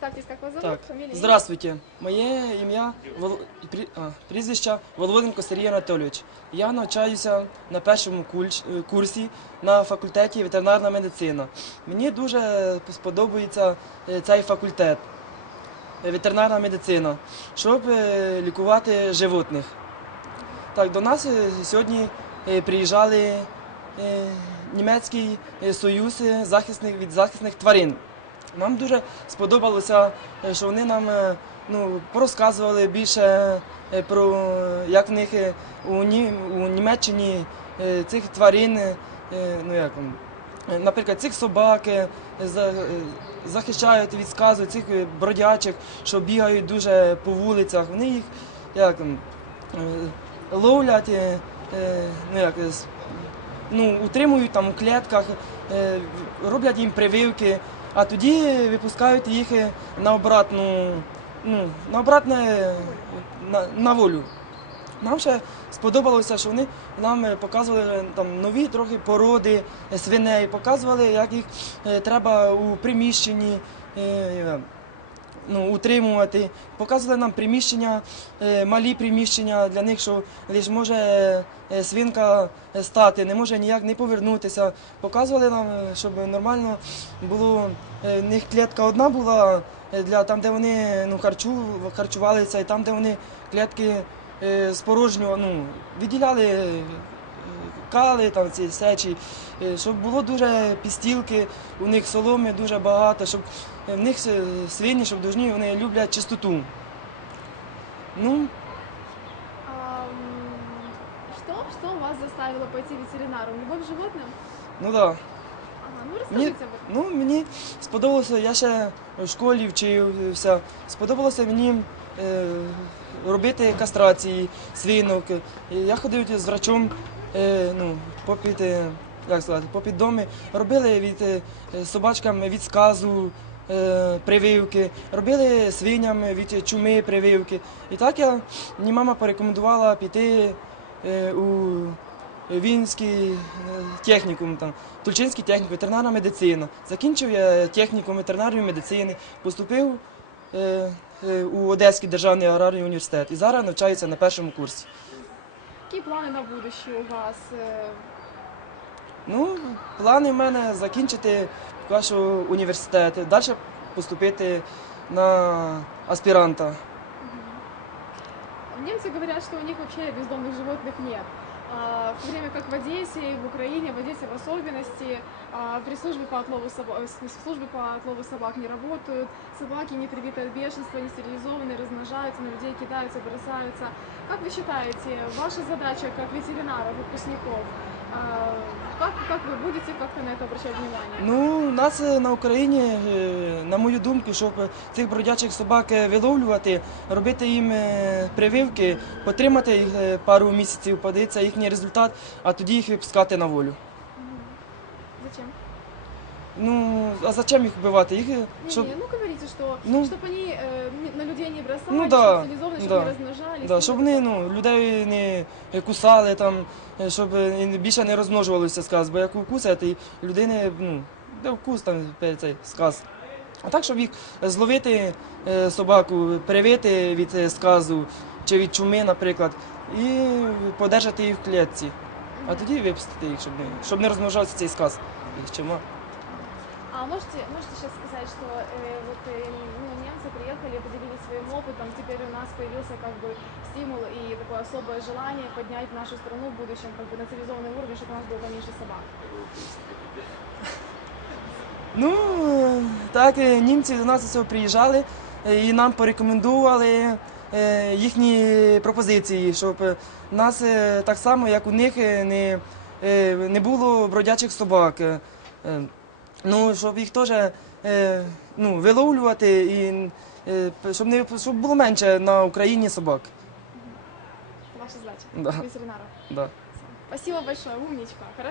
Представьтесь, как вас зовут, Так, фамилия? здравствуйте. Моє ім'я Вол... прі- а, прізвище Володенко Сергій Анатолійович. Я навчаюся на першому кульч- е, курсі на факультеті ветеринарна медицина. Мені дуже сподобається е, цей факультет е, ветеринарна медицина, щоб е, лікувати животних. Так, до нас е, сьогодні е, приїжджали е, німецький е, союз е, захисних від захисних тварин. Нам дуже сподобалося, е, що вони нам е, ну, порозказували більше е, про як в них у, Ні- у Німеччині цих тварин, ну як, наприклад, цих собак за- захищають від сказу цих бродячих, що бігають дуже по вулицях. Вони їх як, ловлять, ну, як, ну, утримують там у клітках, роблять їм прививки, а тоді випускають їх е, на обратну, ну, на обратне е, на, на волю. Нам ще сподобалося, що вони нам е, показували е, там нові трохи породи е, свиней, показували, як їх е, треба у приміщенні. Ну, утримувати, показували нам приміщення, е, малі приміщення для них, що лише може е, свинка е, стати, не може ніяк не повернутися. Показували нам, щоб нормально було. В них клітка одна була для там, де вони ну, харчу, харчувалися, і там, де вони клітки спорожнювали, ну, відділяли е, там ці сечі, е, щоб було дуже пістілки, у них соломи дуже багато, щоб е, в них свині, щоб дужні, вони люблять чистоту. Ну, что, что вас заставило пойти ветеринару? Любовь к животным? ну так. Да. Ага, ну Мені, расскажите об этом. ну, мені сподобалося, я ще в школі вчився, сподобалося мені робити кастрації свинок. Я ходив з врачом е, ну, попід, е, як сказати, попід доми, робили від е, собачкам від сказу. е, Прививки, робили свиням від чуми прививки. І так я мені мама порекомендувала піти е, у Вінський е, технікум, там, Тульчинський технікум, ветеринарна медицина. Закінчив я технікум ветеринарної медицини, поступив е, е, у Одеський державний аграрний університет і зараз навчаюся на першому курсі. Какие планы на будущее у вас? Э, Ну, плани в мене закінчити поки що університет, далі поступити на аспіранта. Немцы говорят, что у них вообще бездомных животных нет. А, В то время как в Одессе и в Украине, в Одессе в особенности, а, при службе по отлову собак, службы по отлову собак не работают, собаки не привиты от бешенства, не стерилизованы, размножаются, на людей кидаются, бросаются. Как вы считаете, ваша задача как ветеринаров, выпускников, а, как, как вы будете как-то на это обращать внимание? Ну, у нас е, на Україні, е, на мою думку, щоб цих бродячих собак е, виловлювати, робити їм е, прививки, потримати їх е, пару місяців, подивитися їхній результат, а тоді їх випускати на волю. Зачем? Ну, а зачем їх вбивати? Їх, е, Не, щоб, не, ну говорите, что Ну, чтобы они э, не- на людей не бросали, Ну чтобы да, стерилизованные, чтобы да, не размножались. да, ну, щоб вот вони так. ну, людей не кусали, там, е, щоб е, більше не розмножувалися сказ, бо як укусять, і людини, ну, де вкус там перед цей сказ. А так, щоб їх зловити е, собаку, перевити від е, сказу чи від чуми, наприклад, і подержати їх в клітці. А тоді випустити їх, щоб не, щоб не розмножався цей сказ. з чума. А можете, можете сейчас сказать, что э, вот э, ну, немцы приехали, поделились своим опытом, теперь у нас появился как бы стимул и такое особое желание поднять нашу страну в будущем как бы на цивилизованный уровень, чтобы у нас было поменьше собак. Ну, е, так, е, німці до нас ось приїжджали е, і нам порекомендували е, їхні пропозиції, щоб е, нас е, так само, як у них, е, не, е, не було бродячих собак. Ну, щоб їх теж е, ну, виловлювати і е, щоб, не, щоб було менше на Україні собак. Ваша задача, Да. ветеринаров. Да. Спасибо большое, умничка. Хорошо.